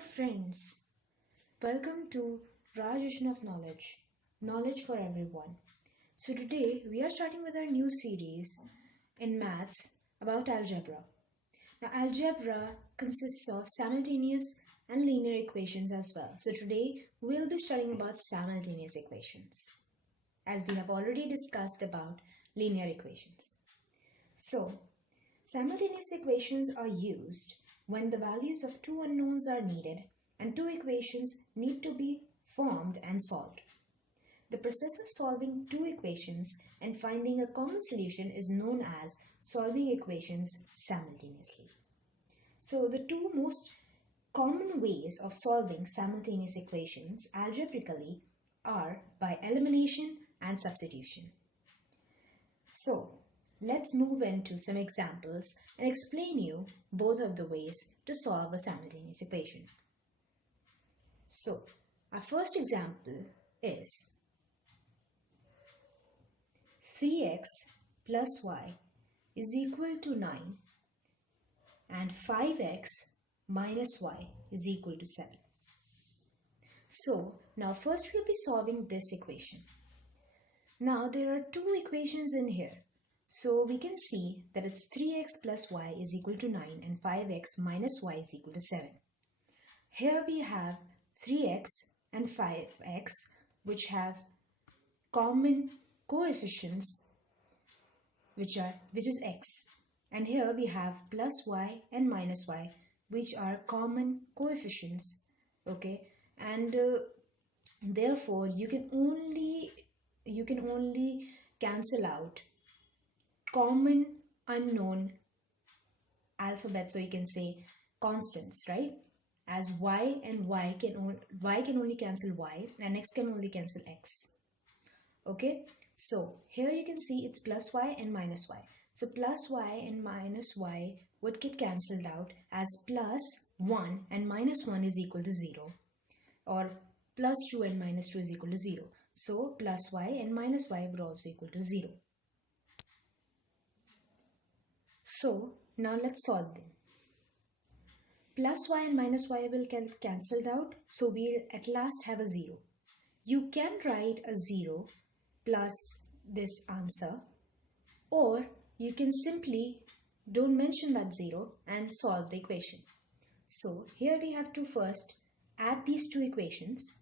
friends, welcome to Radiation of Knowledge, Knowledge for Everyone. So today we are starting with our new series in maths about algebra. Now algebra consists of simultaneous and linear equations as well. So today we'll be studying about simultaneous equations as we have already discussed about linear equations. So simultaneous equations are used when the values of two unknowns are needed and two equations need to be formed and solved. The process of solving two equations and finding a common solution is known as solving equations simultaneously. So the two most common ways of solving simultaneous equations algebraically are by elimination and substitution. So let's move into some examples and explain you both of the ways to solve a simultaneous equation. So our first example is 3x plus y is equal to 9 and 5x minus y is equal to 7. So now first we'll be solving this equation. Now there are two equations in here. So we can see that it's 3x plus y is equal to 9 and 5x minus y is equal to 7. Here we have 3x and 5x which have common coefficients which is x, and here we have plus y and minus y which are common coefficients, okay, and therefore you can only cancel out common unknown alphabets, so you can say constants, right? As y and y can only cancel y and x can only cancel x. Okay, so here you can see it's plus y and minus y. So plus y and minus y would get cancelled out as plus 1 and minus 1 is equal to 0, or plus 2 and minus 2 is equal to 0. So plus y and minus y would also equal to 0. So now let's solve them. Plus y and minus y will get cancelled out, so we'll at last have a 0. You can write a 0 plus this answer, or you can simply don't mention that 0 and solve the equation. So here we have to first add these two equations,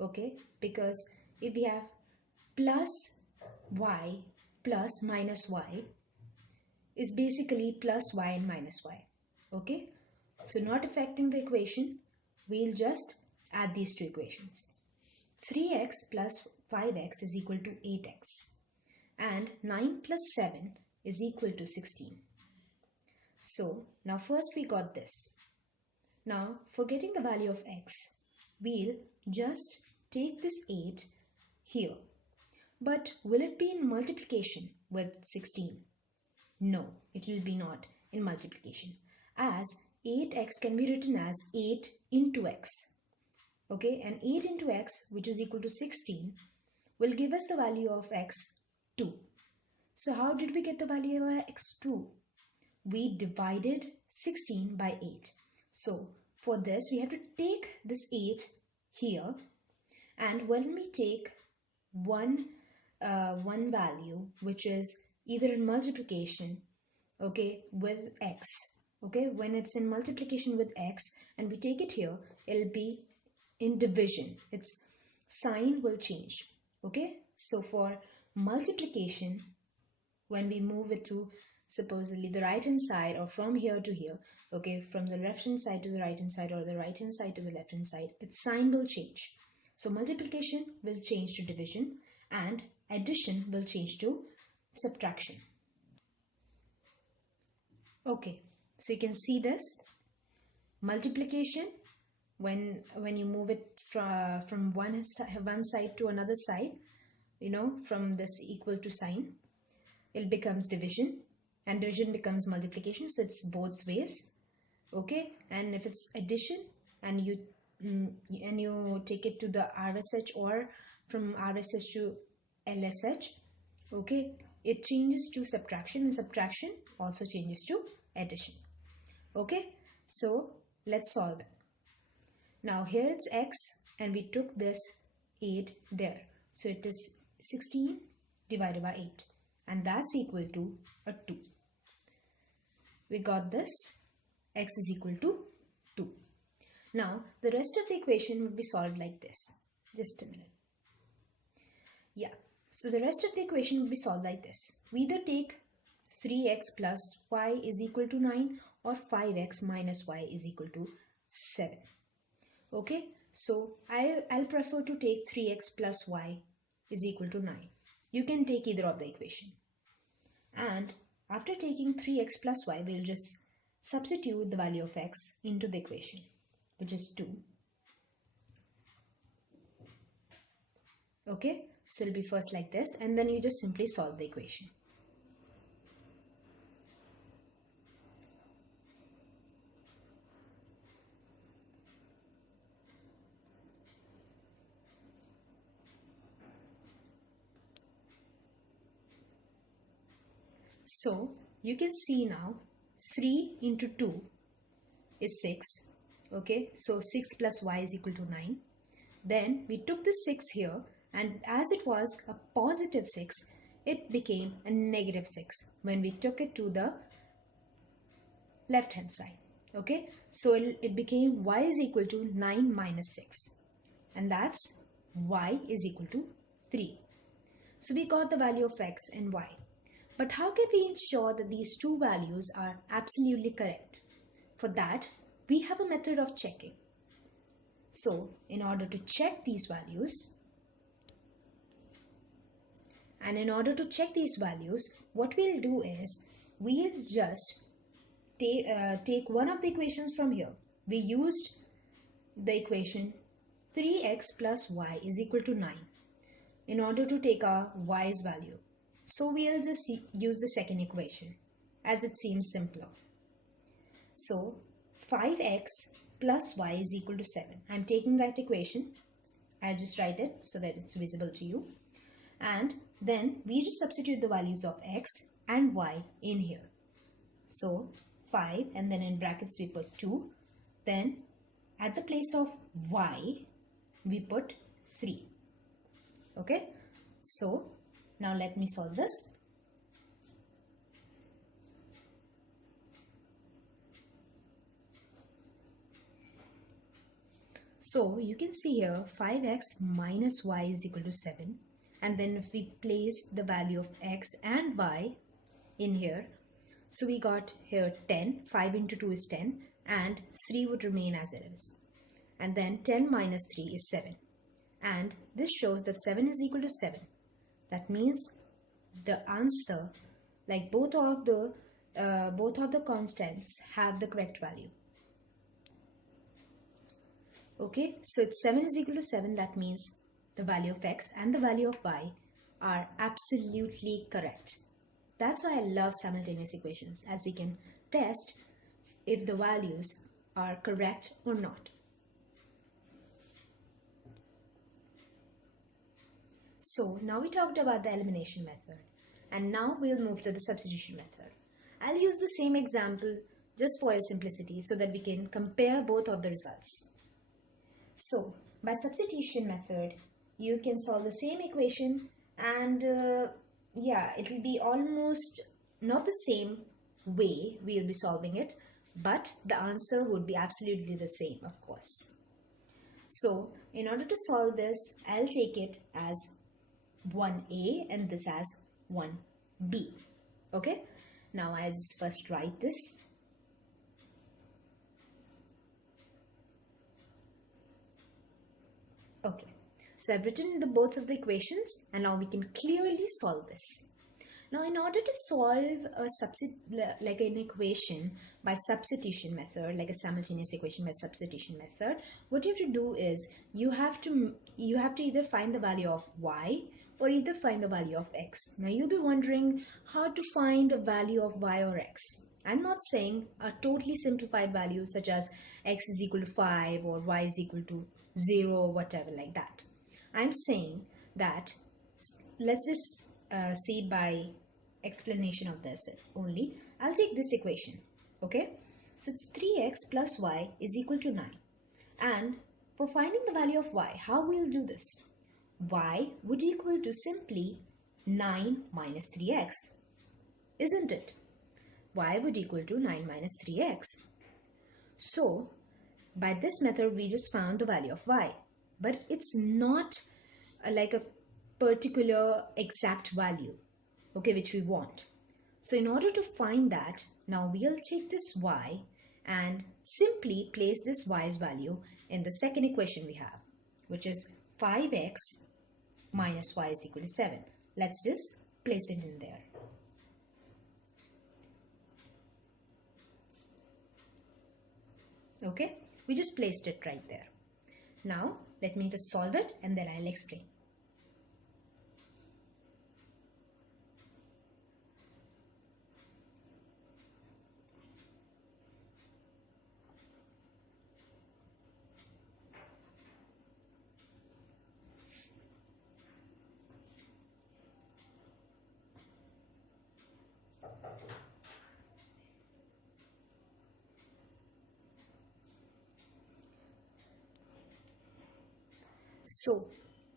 okay, because if we have plus y plus minus y is basically plus y and minus y, okay. So not affecting the equation, we'll just add these two equations. 3x plus 5x is equal to 8x and 9 plus 7 is equal to 16. So now first we got this. Now for getting the value of x, we'll just take this 8 here. But will it be in multiplication with 16? No, it will be not in multiplication, as 8x can be written as 8 into x. Okay, and 8 into x, which is equal to 16, will give us the value of x 2. So how did we get the value of x 2? We divided 16 by 8. So for this, we have to take this 8 here, and when we take one value, which is either in multiplication, okay, with x, okay, when it's in multiplication with x and we take it here, it'll be in division. Its sign will change, okay. So for multiplication, when we move it to supposedly the right hand side, or from here to here, okay, from the left hand side to the right hand side, or the right hand side to the left hand side, its sign will change. So multiplication will change to division and addition will change to subtraction. Okay, so you can see this multiplication, when you move it from one side to another side, you know, from this equal to sign, it becomes division, and division becomes multiplication. So it's both ways, okay. And if it's addition and you take it to the RSH, or from RSH to LSH, okay, it changes to subtraction, and subtraction also changes to addition. Okay, so let's solve it. Now here it's x and we took this 8 there. So it is 16 divided by 8 and that's equal to a 2. We got this, x is equal to 2. Now the rest of the equation would be solved like this. Just a minute. Yeah, so the rest of the equation would be solved like this. We either take 3x plus y is equal to 9 or 5x minus y is equal to 7. Okay, so I'll prefer to take 3x plus y is equal to 9. You can take either of the equation. And after taking 3x plus y, we'll just substitute the value of x into the equation, which is 2. Okay, so it'll be first like this, and then you just simply solve the equation. So you can see now 3 into 2 is 6. Okay, so 6 plus y is equal to 9. Then we took the 6 here, and as it was a positive 6, it became a negative 6 when we took it to the left hand side. Okay, so it became y is equal to 9 minus 6, and that's y is equal to 3. So we got the value of x and y. But how can we ensure that these two values are absolutely correct? For that, we have a method of checking. So in order to check these values, what we'll do is we'll just take one of the equations from here. We used the equation 3x plus y is equal to 9 in order to take our y's value. So we'll just use the second equation as it seems simpler. So 5x plus y is equal to 7. I'm taking that equation. I'll just write it so that it's visible to you. And then we just substitute the values of x and y in here. So 5 and then in brackets we put 2. Then at the place of y we put 3. Okay. So now let me solve this. So you can see here 5x minus y is equal to 7, and then if we place the value of x and y in here, so we got here 10, 5 into 2 is 10, and 3 would remain as it is. And then 10 minus 3 is 7, and this shows that 7 is equal to 7. That means the answer, like both of the constants have the correct value. Okay, so it's 7 is equal to 7. That means the value of x and the value of y are absolutely correct. That's why I love simultaneous equations, as we can test if the values are correct or not. So now we talked about the elimination method, and now we'll move to the substitution method. I'll use the same example just for your simplicity so that we can compare both of the results. So by substitution method, you can solve the same equation, and yeah, it will be almost not the same way we'll be solving it, but the answer would be absolutely the same, of course. So in order to solve this, I'll take it as 1a and this as 1b. Okay, now I'll just first write this. Okay, so I've written both of the equations, and now we can clearly solve this. Now in order to solve an equation by substitution method, like a simultaneous equation by substitution method, what you have to do is you have to either find the value of y or either find the value of x. Now you'll be wondering how to find a value of y or x. I'm not saying a totally simplified value such as x is equal to 5 or y is equal to 0 or whatever like that. I'm saying that let's just see by explanation of this only. I'll take this equation. Okay, so it's 3x plus y is equal to 9, and for finding the value of y, how we'll do this? Y would equal to simply 9 minus 3x, isn't it? Y would equal to 9 minus 3x. So, by this method, we just found the value of y. But it's not like a particular exact value, okay, which we want. So in order to find that, now we'll take this y and simply place this y's value in the second equation we have, which is 5x minus y is equal to 7. Let's just place it in there. Okay, we just placed it right there. Now let me just solve it and then I'll explain. So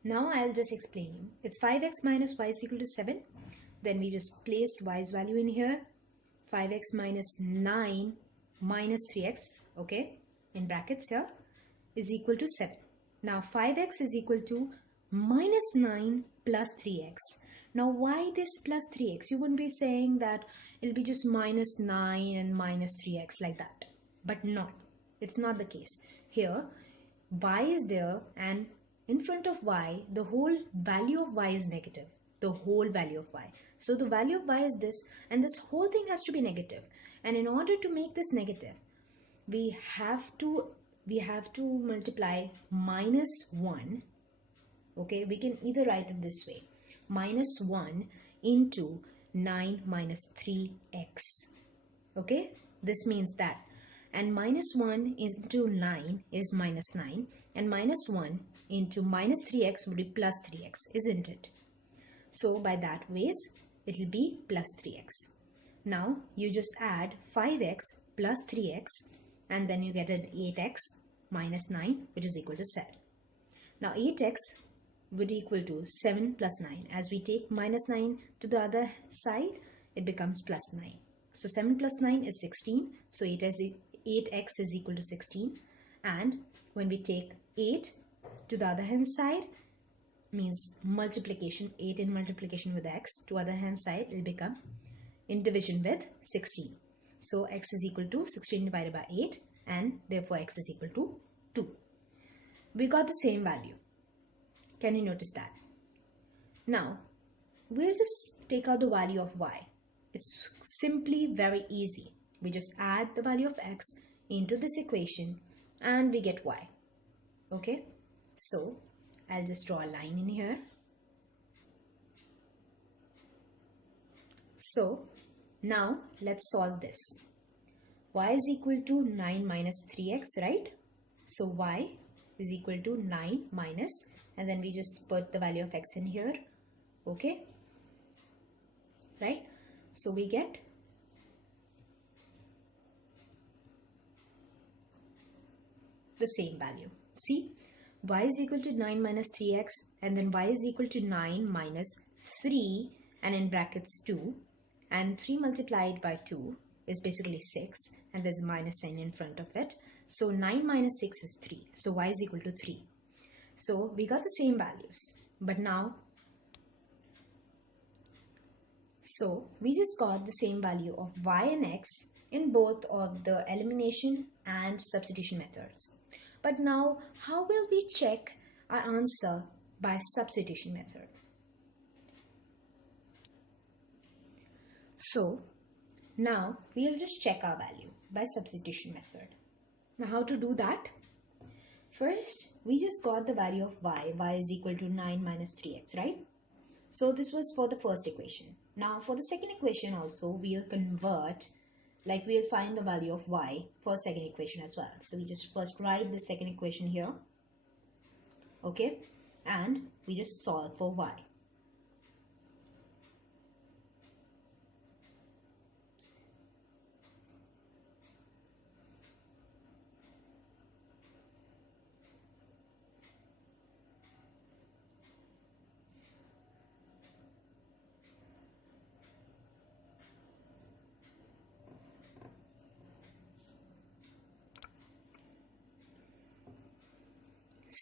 now I'll just explain you. It's 5x minus y is equal to 7. Then we just placed y's value in here. 5x minus 9 minus 3x, okay, in brackets here, is equal to 7. Now 5x is equal to minus 9 plus 3x. Now why this plus 3x? You wouldn't be saying that it'll be just minus 9 and minus 3x like that. But not. It's not the case. Here, y is there and in front of y, the whole value of y is negative. The whole value of y. So the value of y is this and this whole thing has to be negative. And in order to make this negative, we have to multiply minus 1. Okay, we can either write it this way. Minus 1 into 9 minus 3x. Okay, this means that. And minus 1 into 9 is minus 9. And minus 1 into minus 3x would be plus 3x, isn't it? So by that ways, it will be plus 3x. Now you just add 5x plus 3x and then you get an 8x minus 9, which is equal to 7. Now 8x would equal to 7 plus 9. As we take minus 9 to the other side, it becomes plus 9. So 7 plus 9 is 16. So 8x is equal to 16. And when we take 8 to the other hand side, means multiplication, 8 in multiplication with x, to other hand side, it will become in division with 16. So x is equal to 16 divided by 8 and therefore x is equal to 2. We got the same value. Can you notice that? Now, we'll just take out the value of y. It's simply very easy. We just add the value of x into this equation and we get y. Okay, so I'll just draw a line in here. So now let's solve this. Y is equal to 9 minus 3x, right? So y is equal to 9 minus, and then we just put the value of x in here. Okay, right? So we get the same value. See, y is equal to 9 minus 3x and then y is equal to 9 minus 3 and in brackets 2, and 3 multiplied by 2 is basically 6 and there's a minus sign in front of it. So 9 minus 6 is 3. So y is equal to 3. So we got the same values, but now, so we just got the same value of y and x in both of the elimination and substitution methods. But now, how will we check our answer by substitution method? So now we'll just check our value by substitution method. Now how to do that? First, we just got the value of y is equal to 9 minus 3x, right? So this was for the first equation. Now for the second equation also, we'll convert, like we'll find the value of y for second equation as well. So we just first write the second equation here, okay, and we just solve for y.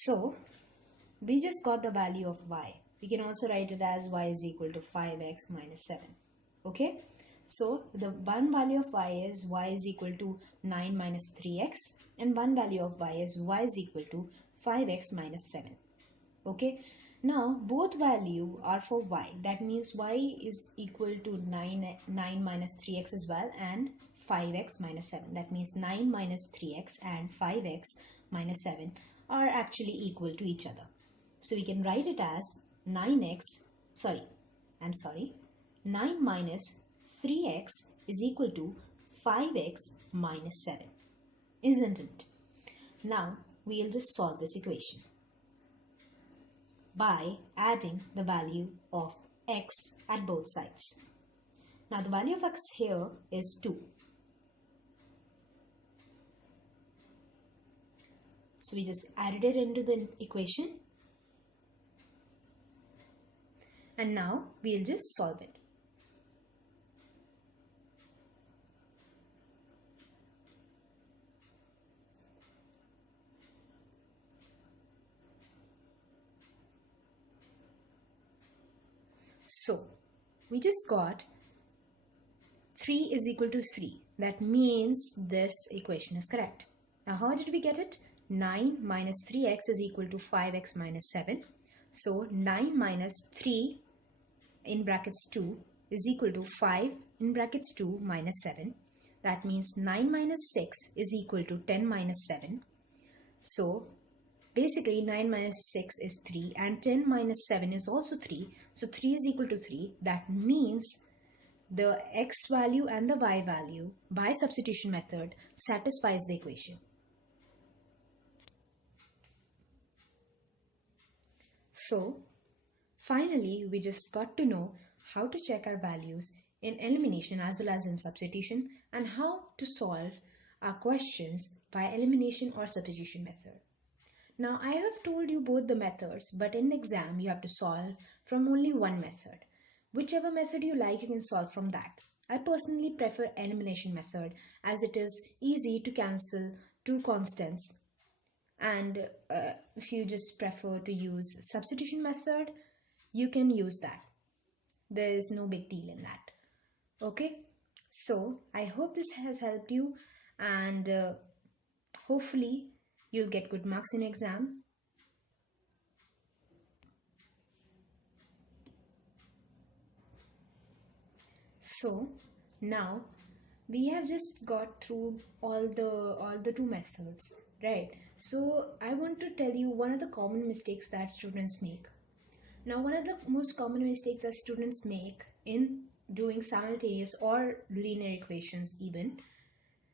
So we just got the value of y. We can also write it as y is equal to 5x minus 7. Okay, so the one value of y is equal to 9 minus 3x, and one value of y is equal to 5x minus 7. Okay, now both value are for y. That means y is equal to 9 minus 3x as well, and 5x minus 7. That means 9 minus 3x and 5x minus 7 are actually equal to each other. So we can write it as 9 minus 3x is equal to 5x minus 7, isn't it? Now we'll just solve this equation by adding the value of x at both sides. Now the value of x here is 2. So we just added it into the equation. And now we'll just solve it. So we just got 3 is equal to 3. That means this equation is correct. Now how did we get it? 9 minus 3x is equal to 5x minus 7. So 9 minus 3 in brackets 2 is equal to 5 in brackets 2 minus 7. That means 9 minus 6 is equal to 10 minus 7. So basically 9 minus 6 is 3 and 10 minus 7 is also 3. So 3 is equal to 3. That means the x value and the y value by substitution method satisfies the equation. So finally, we just got to know how to check our values in elimination as well as in substitution, and how to solve our questions by elimination or substitution method. Now I have told you both the methods, but in the exam you have to solve from only one method. Whichever method you like, you can solve from that. I personally prefer elimination method as it is easy to cancel two constants. And if you just prefer to use substitution method, you can use that. There is no big deal in that. Okay, so I hope this has helped you, and hopefully you'll get good marks in exam. So now we have just got through all the two methods, right? So I want to tell you one of the common mistakes that students make. Now one of the most common mistakes that students make in doing simultaneous or linear equations, even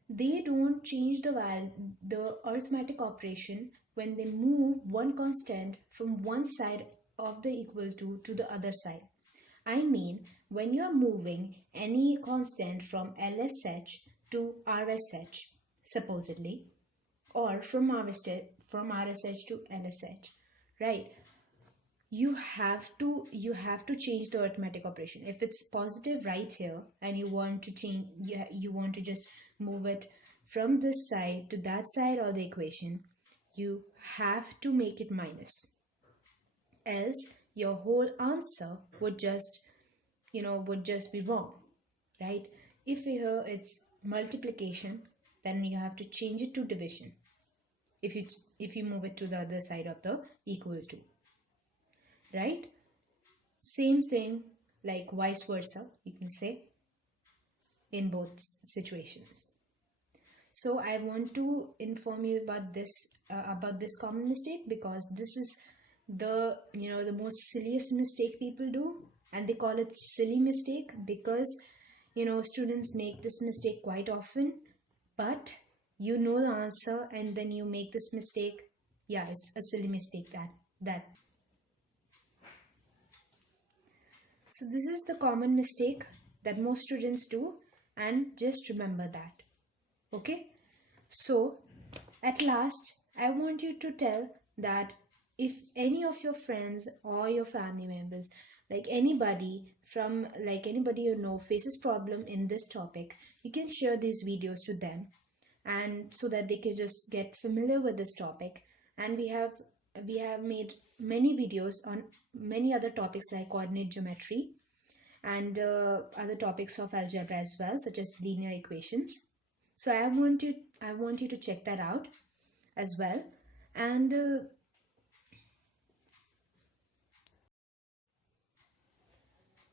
they don't change the arithmetic operation when they move one constant from one side of the equal to the other side. I mean, when you are moving any constant from LSH to RSH, supposedly, or from RSH to LSH, right? You have to change the arithmetic operation. If it's positive right here and you want to change, you want to just move it from this side to that side of the equation, you have to make it minus, else your whole answer would just be wrong, right? If here it's multiplication, then you have to change it to division if you move it to the other side of the equal to, right? Same thing, like vice versa, you can say, in both situations. So I want to inform you about this common mistake, because this is the most silliest mistake people do, and they call it silly mistake because students make this mistake quite often, but you know the answer and then you make this mistake. Yeah, it's a silly mistake that so this is the common mistake that most students do, and just remember that. Okay, so at last I want you to tell that if any of your friends or your family members, anybody you know faces problem in this topic, you can share these videos to them, and so that they can just get familiar with this topic. And we have we have made many videos on many other topics like coordinate geometry and other topics of algebra as well, such as linear equations. So I want you to check that out as well. And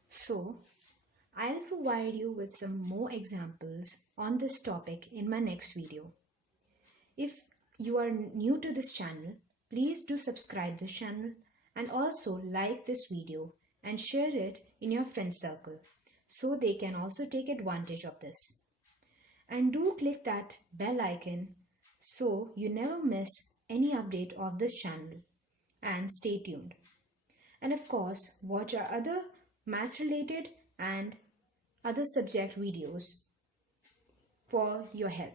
so I'll provide you with some more examples on this topic in my next video. If you are new to this channel, please do subscribe this channel and also like this video and share it in your friend circle so they can also take advantage of this. And do click that bell icon so you never miss any update of this channel, and stay tuned. And of course, watch our other math related and other subject videos for your help.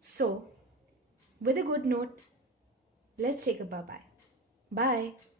So, with a good note, let's take a bye-bye. Bye.